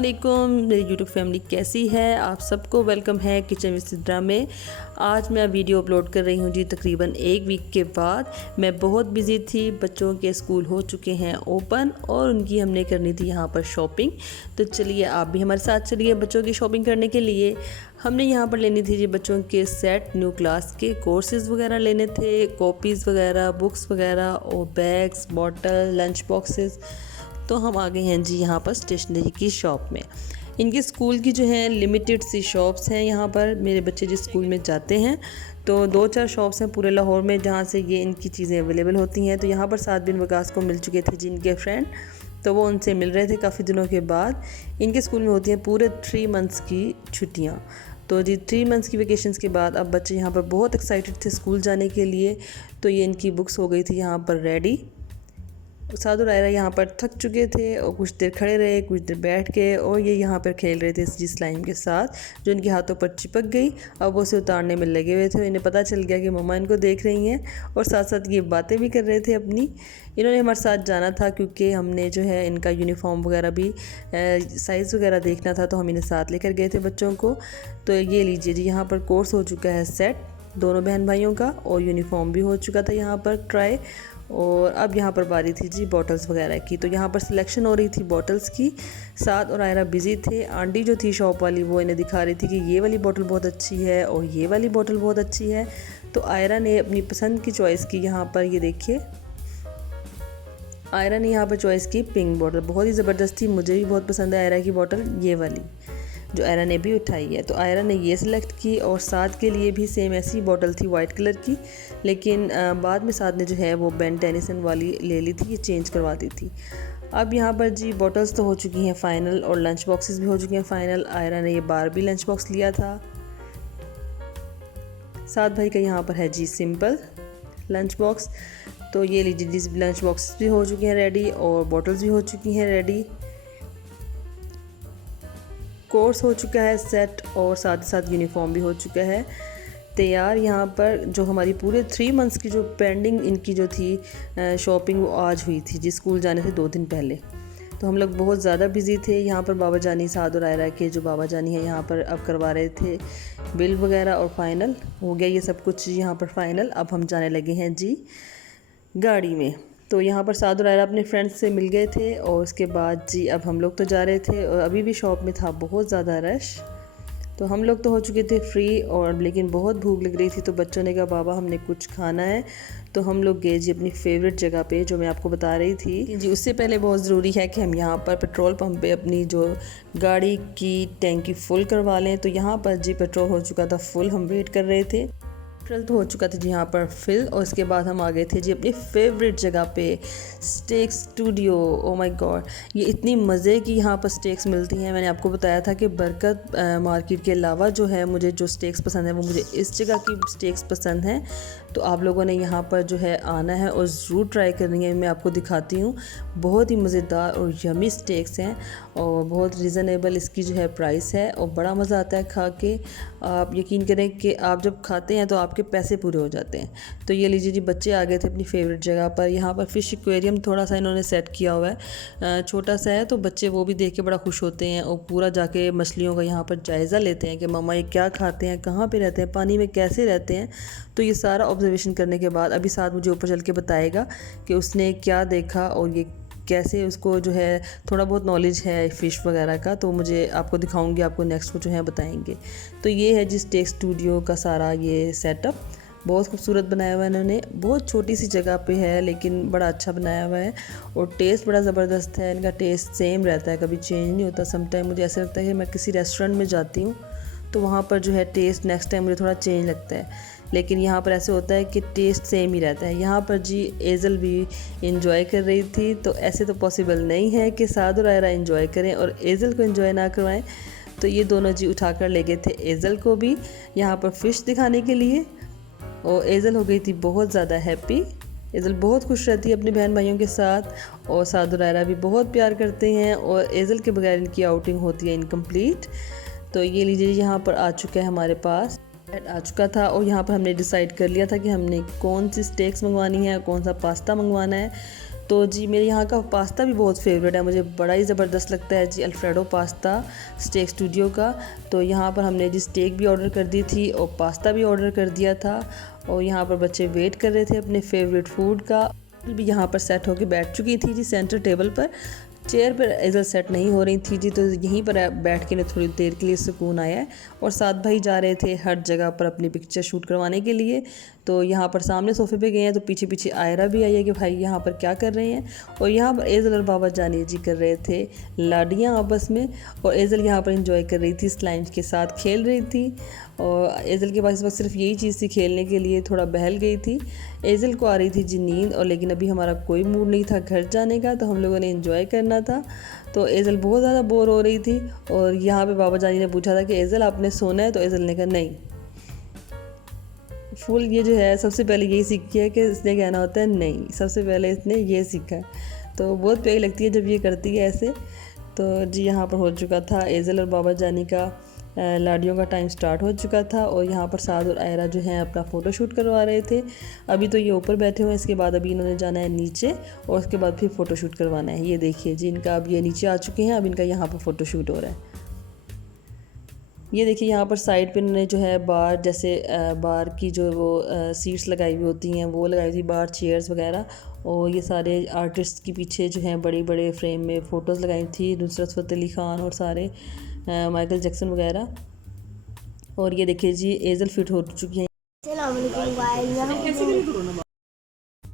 अस्सलामुअलैकुम, मेरी YouTube family कैसी है। आप सबको वेलकम है किचन विद सिद्रा में। आज मैं वीडियो अपलोड कर रही हूँ जी तकरीबन एक वीक के बाद। मैं बहुत बिज़ी थी, बच्चों के स्कूल हो चुके हैं ओपन और उनकी हमने करनी थी यहाँ पर शॉपिंग। तो चलिए आप भी हमारे साथ चलिए बच्चों की शॉपिंग करने के लिए। हमने यहाँ पर लेनी थी जी बच्चों के सेट, न्यू क्लास के कोर्सेज़ वगैरह लेने थे, कॉपीज़ वगैरह, बुक्स वगैरह और बैग्स, बॉटल, लंच बॉक्सेस। तो हम आ गए हैं जी यहाँ पर स्टेशनरी की शॉप में। इनके स्कूल की जो है लिमिटेड सी शॉप्स हैं यहाँ पर। मेरे बच्चे जिस स्कूल में जाते हैं तो 2-4 शॉप्स हैं पूरे लाहौर में जहाँ से ये इनकी चीज़ें अवेलेबल होती हैं। तो यहाँ पर 7 बिन वकास को मिल चुके थे जी इनके फ्रेंड, तो वो उनसे मिल रहे थे काफ़ी दिनों के बाद। इनके स्कूल में होती हैं पूरे 3 मंथ्स की छुट्टियाँ। तो जी 3 मंथ्स की वेकेशंस के बाद अब बच्चे यहाँ पर बहुत एक्साइटेड थे स्कूल जाने के लिए। तो ये इनकी बुक्स हो गई थी यहाँ पर रेडी। साद और आयरा यहाँ पर थक चुके थे और कुछ देर खड़े रहे, कुछ देर बैठ के, और ये यहाँ पर खेल रहे थे इस स्लाइम के साथ जो इनके हाथों पर चिपक गई। अब वो उसे उतारने में लगे हुए थे। इन्हें पता चल गया कि मम्मा इनको देख रही हैं और साथ साथ ये बातें भी कर रहे थे अपनी। इन्होंने हमारे साथ जाना था क्योंकि हमने जो है इनका यूनिफॉर्म वगैरह भी साइज़ वगैरह देखना था, तो हम इन्हें साथ लेकर गए थे बच्चों को। तो ये लीजिए जी, यहाँ पर कोर्स हो चुका है सेट दोनों बहन भाइयों का, और यूनिफॉर्म भी हो चुका था यहाँ पर ट्राई। और अब यहाँ पर बारी थी जी बॉटल्स वगैरह की। तो यहाँ पर सिलेक्शन हो रही थी बॉटल्स की। साद और आयरा बिज़ी थे। आंटी जो थी शॉप वाली वो इन्हें दिखा रही थी कि ये वाली बॉटल बहुत अच्छी है और ये वाली बॉटल बहुत अच्छी है। तो आयरा ने अपनी पसंद की चॉइस की। यहाँ पर ये देखिए, आयरा ने यहाँ पर चॉइस की पिंक बॉटल, बहुत ही ज़बरदस्त थी। मुझे भी बहुत पसंद है आयरा की बॉटल, ये वाली जो आयरा ने भी उठाई है। तो आयरा ने ये सिलेक्ट की और साद के लिए भी सेम ऐसी बॉटल थी वाइट कलर की, लेकिन बाद में साद ने जो है वो बेन टेनिसन वाली ले ली थी, ये चेंज करवा दी थी। अब यहाँ पर जी बॉटल्स तो हो चुकी हैं फ़ाइनल और लंच बॉक्सेस भी हो चुके हैं फ़ाइनल। आयरा ने ये बारबी लंच बॉक्स लिया था। साद भाई का यहाँ पर है जी सिंपल लंच बॉक्स। तो ये लीजिए जी, लंच बॉक्स भी हो चुके हैं रेडी और बॉटल्स भी हो चुकी हैं रेडी। कोर्स हो चुका है सेट और साथ ही साथ यूनिफॉर्म भी हो चुका है तैयार। यहाँ पर जो हमारी पूरे 3 मंथ्स की जो पेंडिंग इनकी जो थी शॉपिंग, वो आज हुई थी जी स्कूल जाने से 2 दिन पहले। तो हम लोग बहुत ज़्यादा बिज़ी थे। यहाँ पर बाबा जानी, साद और आयरा के जो बाबा जानी है यहाँ पर अब करवा रहे थे बिल वगैरह, और फाइनल हो गया ये सब कुछ यहाँ पर फाइनल। अब हम जाने लगे हैं जी गाड़ी में। तो यहाँ पर साद और आयरा अपने फ्रेंड्स से मिल गए थे और उसके बाद जी अब हम लोग तो जा रहे थे, और अभी भी शॉप में था बहुत ज़्यादा रश। तो हम लोग तो हो चुके थे फ्री, और लेकिन बहुत भूख लग रही थी। तो बच्चों ने कहा बाबा हमने कुछ खाना है। तो हम लोग गए जी अपनी फेवरेट जगह पे जो मैं आपको बता रही थी जी। उससे पहले बहुत ज़रूरी है कि हम यहाँ पर पेट्रोल पंप पे अपनी जो गाड़ी की टैंकी फुल करवा लें। तो यहाँ पर जी पेट्रोल हो चुका था फुल, हम वेट कर रहे थे। पेट्रोल तो हो चुका था जी यहाँ पर फिल, और उसके बाद हम आ गए थे जी अपनी फेवरेट जगह पे, steak studio. Oh my God, ये इतनी मज़े की यहाँ पर स्टेक्स मिलती हैं। मैंने आपको बताया था कि बरकत मार्केट के अलावा जो है मुझे जो स्टेक्स पसंद है वो मुझे इस जगह की स्टेक्स पसंद हैं। तो आप लोगों ने यहाँ पर जो है आना है और ज़रूर ट्राई करनी है। मैं आपको दिखाती हूँ, बहुत ही मज़ेदार और यमी स्टेक्स हैं और बहुत रिज़नेबल इसकी जो है प्राइस है, और बड़ा मज़ा आता है खा के। आप यकीन करें कि आप जब खाते हैं तो आपके पैसे पूरे हो जाते हैं। तो ये लीजिए जी, बच्चे आ गए थे अपनी फेवरेट जगह पर। यहाँ पर फ़िश एक्वेरियम थोड़ा सा इन्होंने सेट किया हुआ है, छोटा सा है, तो बच्चे वो भी देख के बड़ा खुश होते हैं और पूरा जाके मछलियों का यहाँ पर जायज़ा लेते हैं कि मम्मा ये क्या खाते हैं, कहाँ पे रहते हैं, पानी में कैसे रहते हैं। तो ये सारा ऑब्जर्वेशन करने के बाद अभी साथ मुझे ऊपर चल के बताएगा कि उसने क्या देखा और ये कैसे उसको जो है थोड़ा बहुत नॉलेज है फ़िश वगैरह का। तो मुझे आपको दिखाऊंगी, आपको नेक्स्ट को जो है बताएंगे। तो ये है जिस स्टेक स्टूडियो का सारा ये सेटअप, बहुत खूबसूरत बनाया हुआ है इन्होंने। बहुत छोटी सी जगह पे है लेकिन बड़ा अच्छा बनाया हुआ है, और टेस्ट बड़ा ज़बरदस्त है। इनका टेस्ट सेम रहता है, कभी चेंज नहीं होता। समटाइम मुझे ऐसा लगता है कि मैं किसी रेस्टोरेंट में जाती हूँ तो वहाँ पर जो है टेस्ट नेक्स्ट टाइम मुझे थोड़ा चेंज लगता है, लेकिन यहाँ पर ऐसे होता है कि टेस्ट सेम ही रहता है। यहाँ पर जी एज़ल भी इंजॉय कर रही थी। तो ऐसे तो पॉसिबल नहीं है कि साद और आयरा इंजॉय करें और एज़ल को इंजॉय ना करवाएं। तो ये दोनों जी उठाकर ले गए थे एज़ल को भी यहाँ पर फ़िश दिखाने के लिए, और एज़ल हो गई थी बहुत ज़्यादा हैप्पी। एज़ल बहुत खुश रहती है अपने बहन भाइयों के साथ, और साद और आयरा भी बहुत प्यार करते हैं, और एज़ल के बगैर इनकी आउटिंग होती है इनकम्प्लीट। तो ये लीजिए यहाँ पर आ चुका है हमारे पास, आ चुका था, और यहाँ पर हमने डिसाइड कर लिया था कि हमने कौन सी स्टेक्स मंगवानी है, कौन सा पास्ता मंगवाना है। तो जी मेरे यहाँ का पास्ता भी बहुत फेवरेट है, मुझे बड़ा ही ज़बरदस्त लगता है जी अल्फ्रेडो पास्ता स्टेक स्टूडियो का। तो यहाँ पर हमने जी स्टेक भी ऑर्डर कर दी थी और पास्ता भी ऑर्डर कर दिया था, और यहाँ पर बच्चे वेट कर रहे थे अपने फेवरेट फूड का। भी यहाँ पर सेट होके बैठ चुकी थी जी सेंटर टेबल पर, चेयर पर एज़ल सेट नहीं हो रही थी जी, तो यहीं पर बैठ के थोड़ी देर के लिए सुकून आया है। और साथ भाई जा रहे थे हर जगह पर अपनी पिक्चर शूट करवाने के लिए। तो यहाँ पर सामने सोफ़े पे गए हैं, तो पीछे पीछे आयरा भी आई है कि भाई यहाँ पर क्या कर रहे हैं। और यहाँ पर एज़ल और बाबा जानी जी कर रहे थे लाडियाँ आपस में, और एज़ल यहाँ पर इंजॉय कर रही थी, स्लाइम के साथ खेल रही थी। और एज़ल के पास इस वक्त सिर्फ यही चीज़ थी खेलने के लिए, थोड़ा बहल गई थी। एज़ल को आ रही थी जी नींद, और लेकिन अभी हमारा कोई मूड नहीं था घर जाने का, तो हम लोगों ने एंजॉय करना था। तो एज़ल बहुत ज़्यादा बोर हो रही थी, और यहाँ पे बाबा जानी ने पूछा था कि एज़ल आपने सोना है, तो एज़ल ने कहा नहीं। फुल ये जो है सबसे पहले यही सीखी है कि इसने कहना होता है नहीं, सबसे पहले इसने ये सीखा है। तो बहुत प्यारी लगती है जब ये करती है ऐसे। तो जी यहाँ पर हो चुका था एज़ल और बाबा जानी का लाड़ियों का टाइम स्टार्ट हो चुका था, और यहाँ पर साद और आयरा जो हैं अपना फ़ोटो शूट करवा रहे थे। अभी तो ये ऊपर बैठे हुए हैं, इसके बाद अभी इन्होंने जाना है नीचे, और उसके बाद फिर फ़ोटो शूट करवाना है। ये देखिए जी इनका अब ये नीचे आ चुके हैं, अब इनका यहाँ पर फ़ोटो शूट हो रहा है। ये देखिए यहाँ पर साइड पे इन्होंने जो है बार जैसे बार की जो वो सीट्स लगाई हुई होती हैं वो लगाई थी, बार चेयर्स वगैरह। और ये सारे आर्टिस्ट के पीछे जो हैं बड़े बड़े फ्रेम में फ़ोटोज़ लगाई थी, नुसरत फ़तेह अली ख़ान और सारे माइकल जैक्सन वगैरह। और ये देखिए जी एज़ल फिट हो चुकी है।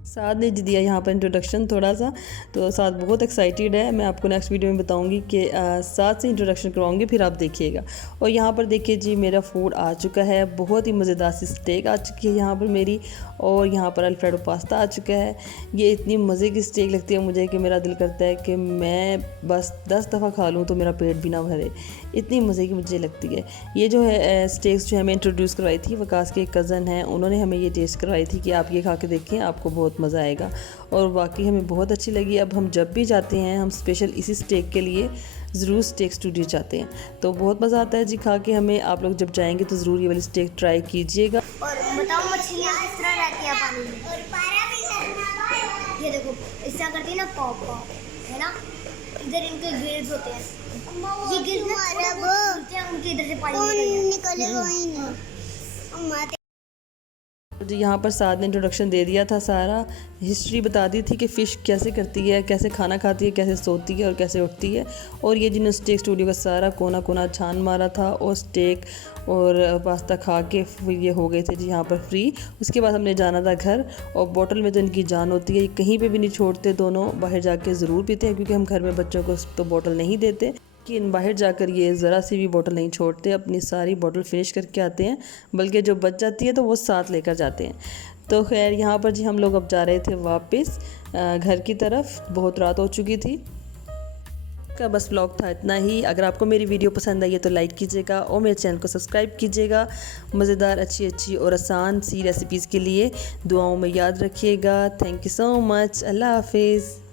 साद ने दिया यहाँ पर इंट्रोडक्शन थोड़ा सा, तो साद बहुत एक्साइटेड है। मैं आपको नेक्स्ट वीडियो में बताऊंगी कि साद से इंट्रोडक्शन करवाऊंगी, फिर आप देखिएगा। और यहाँ पर देखिए जी मेरा फूड आ चुका है, बहुत ही मज़ेदार सी स्टेक आ चुकी है यहाँ पर मेरी, और यहाँ पर अल्फ्रेडो पास्ता आ चुका है। ये इतनी मज़े की स्टेक लगती है मुझे कि मेरा दिल करता है कि मैं बस 10 दफ़ा खा लूँ तो मेरा पेट भी ना भरे, इतनी मज़े की मुझे लगती है। ये जो है स्टेक्स जो हमें इंट्रोड्यूस करवाई थी वकास के कज़न हैं, उन्होंने हमें ये टेस्ट करवाई थी कि आप ये खा के देखें, आपको बहुत मज़ा आएगा। और वाकई हमें बहुत अच्छी लगी। अब हम जब भी जाते हैं हम स्पेशल इसी स्टेक के लिए ज़रूर स्टेक स्टूडियो जाते हैं, तो बहुत मज़ा आता है जी खा के हमें। आप लोग जब जाएंगे तो ज़रूर ये वाली स्टेक ट्राई कीजिएगा। और बताओ मछलियाँ किस तरह रहती है पानी में। ये देखो इस तरह करती है ना, पॉप पॉप है ना, इधर इनके गिल्स होते हैं, ये गिल्स ना उनके इधर से पानी निकलेगा ही नहीं। जी यहाँ पर साद ने इंट्रोडक्शन दे दिया था, सारा हिस्ट्री बता दी थी कि फ़िश कैसे करती है, कैसे खाना खाती है, कैसे सोती है और कैसे उठती है। और ये जिन्होंने स्टेक स्टूडियो का सारा कोना कोना छान मारा था, और स्टेक और पास्ता खा के फिर ये हो गए थे जी यहाँ पर फ्री। उसके बाद हमने जाना था घर, और बोतल में तो इनकी जान होती है, कहीं पे भी नहीं छोड़ते, दोनों बाहर जाके ज़रूर पीते हैं, क्योंकि हम घर में बच्चों को तो बोतल नहीं देते। कि इन बाहर जाकर ये ज़रा सी भी बोतल नहीं छोड़ते, अपनी सारी बोतल फिनिश करके आते हैं, बल्कि जो बच जाती है तो वो साथ लेकर जाते हैं। तो खैर यहाँ पर जी हम लोग अब जा रहे थे वापस घर की तरफ, बहुत रात हो चुकी थी। का बस व्लॉग था इतना ही। अगर आपको मेरी वीडियो पसंद आई है तो लाइक कीजिएगा, और मेरे चैनल को सब्सक्राइब कीजिएगा। मज़ेदार अच्छी और आसान सी रेसिपीज़ के लिए दुआओं में याद रखिएगा। Thank you so much. अल्लाह हाफिज़।